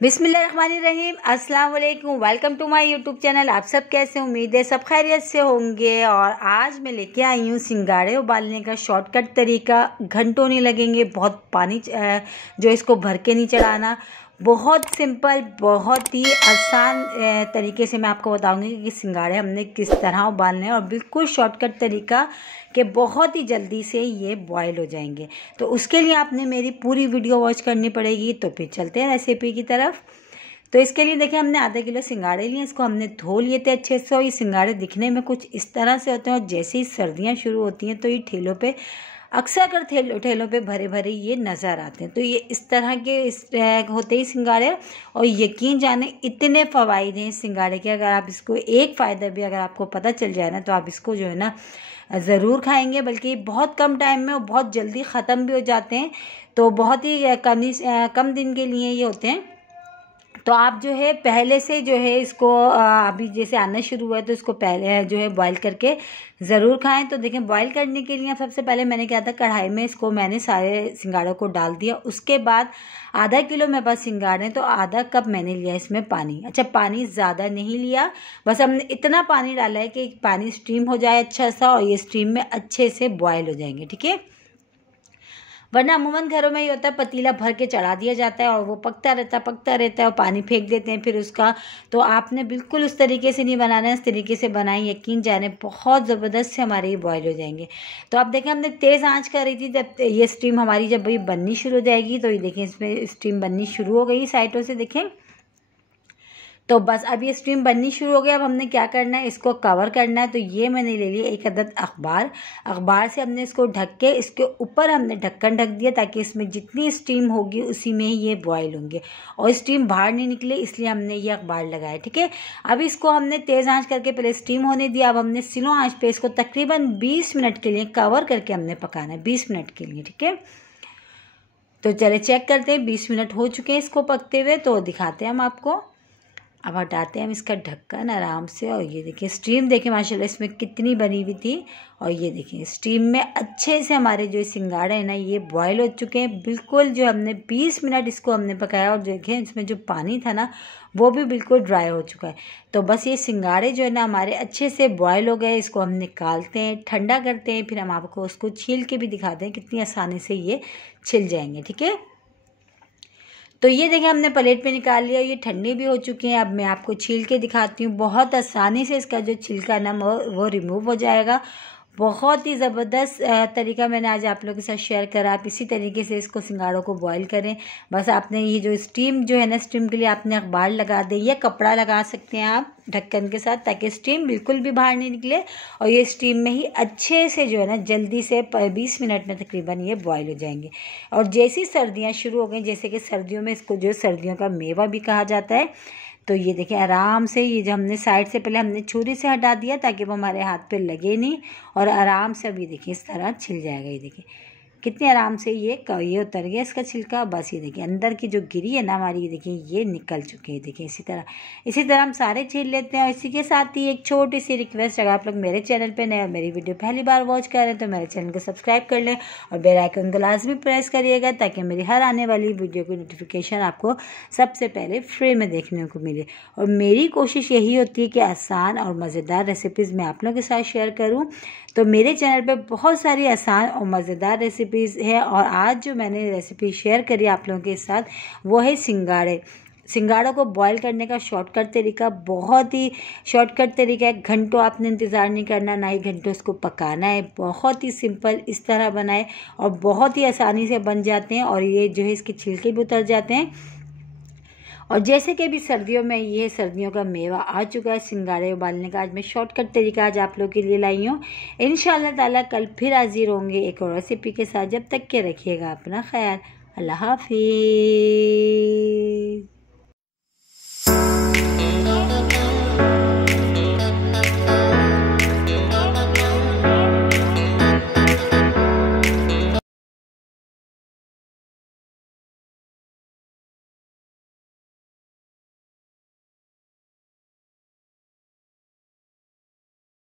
बिस्मिल्लाहिर्रहमानिर्रहीम, अस्सलाम वालेकुम। Welcome to my YouTube channel. आप सब कैसे, उम्मीद है सब खैरियत से होंगे। और आज मैं लेके आई हूँ सिंगाड़े उबालने का शॉर्टकट तरीका। घंटों नहीं लगेंगे, बहुत पानी जो इसको भर के नहीं चढ़ाना, बहुत सिंपल, बहुत ही आसान तरीके से मैं आपको बताऊंगी कि सिंगाड़े हमने किस तरह उबालने हैं और बिल्कुल शॉर्टकट तरीका कि बहुत ही जल्दी से ये बॉयल हो जाएंगे। तो उसके लिए आपने मेरी पूरी वीडियो वॉच करनी पड़ेगी। तो फिर चलते हैं रेसिपी की तरफ। तो इसके लिए देखिए, हमने आधा किलो सिंगाड़े लिए, इसको हमने धो लिए थे अच्छे से। और ये सिंगाड़े दिखने में कुछ इस तरह से होते हैं और जैसे ही सर्दियाँ शुरू होती हैं तो ये ठेलों पे अक्सर कर ठेलों पे भरे भरे ये नज़र आते हैं। तो ये इस तरह के होते ही सिंगाड़े। और यकीन जाने इतने फ़वाइद हैं इस सिंगाड़े के, अगर आप इसको एक फ़ायदा भी अगर आपको पता चल जाए ना तो आप इसको जो है ना ज़रूर खाएंगे। बल्कि बहुत कम टाइम में और बहुत जल्दी ख़त्म भी हो जाते हैं। तो बहुत ही कम दिन के लिए ये होते हैं। तो आप जो है पहले से जो है इसको अभी जैसे आना शुरू हुआ है तो इसको पहले जो है बॉईल करके ज़रूर खाएं। तो देखें, बॉईल करने के लिए सबसे पहले मैंने क्या था, कढ़ाई में इसको मैंने सारे सिंगाड़ों को डाल दिया। उसके बाद आधा किलो मेरे पास सिंगाड़े तो आधा कप मैंने लिया इसमें पानी। अच्छा, पानी ज़्यादा नहीं लिया, बस हमने इतना पानी डाला है कि पानी स्टीम हो जाए अच्छा सा और ये स्टीम में अच्छे से बॉयल हो जाएंगे, ठीक है। वरना अमूमन घरों में ये होता है, पतीला भर के चढ़ा दिया जाता है और वो पकता रहता है और पानी फेंक देते हैं फिर उसका। तो आपने बिल्कुल उस तरीके से नहीं बनाना है, इस तरीके से बनाएं, यकीन जाने बहुत ज़बरदस्त से हमारे ये बॉयल हो जाएंगे। तो आप देखें, हमने तेज़ आंच कर रही थी, जब ये स्टीम हमारी जब ये बननी शुरू हो जाएगी तो ये देखें इसमें स्टीम बननी शुरू हो गई साइडों से, देखें। तो बस अब ये स्टीम बननी शुरू हो गया। अब हमने क्या करना है, इसको कवर करना है। तो ये मैंने ले लिया एक अदद अखबार से हमने इसको ढक के इसके ऊपर हमने ढक्कन ढक दिया ताकि इसमें जितनी स्टीम होगी उसी में ही ये बॉयल होंगे और स्टीम बाहर नहीं निकले, इसलिए हमने ये अखबार लगाया, ठीक है। अब इसको हमने तेज़ आंच करके पहले स्टीम होने दिया। अब हमने स्लो आंच पे इसको तकरीबन 20 मिनट के लिए कवर करके हमने पकाना है, 20 मिनट के लिए, ठीक है। तो चले चेक करते हैं, 20 मिनट हो चुके हैं इसको पकते हुए। तो दिखाते हैं हम आपको। अब हटाते हैं हम इसका ढक्कन आराम से। और ये देखिए स्टीम, देखिए माशाल्लाह इसमें कितनी बनी हुई थी। और ये देखिए स्टीम में अच्छे से हमारे जो सिंगाड़े हैं ना ये बॉयल हो चुके हैं बिल्कुल। जो हमने 20 मिनट इसको हमने पकाया और देखिए इसमें जो पानी था ना वो भी बिल्कुल ड्राई हो चुका है। तो बस ये सिंगाड़े जो है ना हमारे अच्छे से बॉयल हो गए। इसको हम निकालते हैं, ठंडा करते हैं, फिर हम आपको उसको छील के भी दिखाते हैं कितनी आसानी से ये छिल जाएंगे, ठीक है। तो ये देखिए हमने प्लेट पे निकाल लिया, ये ठंडे भी हो चुके हैं। अब मैं आपको छील के दिखाती हूँ। बहुत आसानी से इसका जो छिलका ना वो रिमूव हो जाएगा। बहुत ही ज़बरदस्त तरीका मैंने आज आप लोगों के साथ शेयर करा। आप इसी तरीके से इसको सिंगाड़ों को बॉईल करें। बस आपने ये जो स्टीम जो है ना, स्टीम के लिए आपने अखबार लगा दे या कपड़ा लगा सकते हैं आप ढक्कन के साथ, ताकि स्टीम बिल्कुल भी बाहर नहीं निकले और ये स्टीम में ही अच्छे से जो है ना जल्दी से 20 मिनट में तकरीबन ये बॉयल हो जाएंगे। और जैसी सर्दियाँ शुरू हो गई, जैसे कि सर्दियों में इसको जो सर्दियों का मेवा भी कहा जाता है, तो ये देखिए आराम से ये जो हमने साइड से पहले हमने छुरी से हटा दिया ताकि वो हमारे हाथ पे लगे नहीं। और आराम से अभी देखिए इस तरह छिल जाएगा। ये देखिए कितने आराम से ये उतर गया इसका छिलका। बस ये देखिए अंदर की जो गिरी है ना हमारी, ये देखिए ये निकल चुके हैं। देखिए इसी तरह हम सारे छील लेते हैं। और इसी के साथ ही एक छोटी सी रिक्वेस्ट, अगर आप लोग मेरे चैनल पे नए और मेरी वीडियो पहली बार वॉच कर रहे हैं तो मेरे चैनल को सब्सक्राइब कर लें और बेल आइकन को लाजमी प्रेस करिएगा ताकि मेरी हर आने वाली वीडियो की नोटिफिकेशन आपको सबसे पहले फ्री में देखने को मिले। और मेरी कोशिश यही होती है कि आसान और मज़ेदार रेसिपीज़ मैं आप लोगों के साथ शेयर करूँ। तो मेरे चैनल पे बहुत सारी आसान और मज़ेदार रेसिपीज़ हैं। और आज जो मैंने रेसिपी शेयर करी आप लोगों के साथ वो है सिंगाड़ों को बॉईल करने का शॉर्टकट तरीका। बहुत ही शॉर्टकट तरीका है। घंटों आपने इंतज़ार नहीं करना, ना ही घंटों इसको पकाना है। बहुत ही सिंपल इस तरह बनाए और बहुत ही आसानी से बन जाते हैं। और ये जो है इसके छिलके भी उतर जाते हैं। और जैसे कि अभी सर्दियों में ये सर्दियों का मेवा आ चुका है, सिंगाड़े उबालने का आज मैं शॉर्टकट तरीका आज आप लोगों के लिए लाई हूँ। इंशाअल्लाह ताला कल फिर हाजिर होंगे एक और रेसिपी के साथ। जब तक के रखिएगा अपना ख्याल। अल्लाह हाफिज़।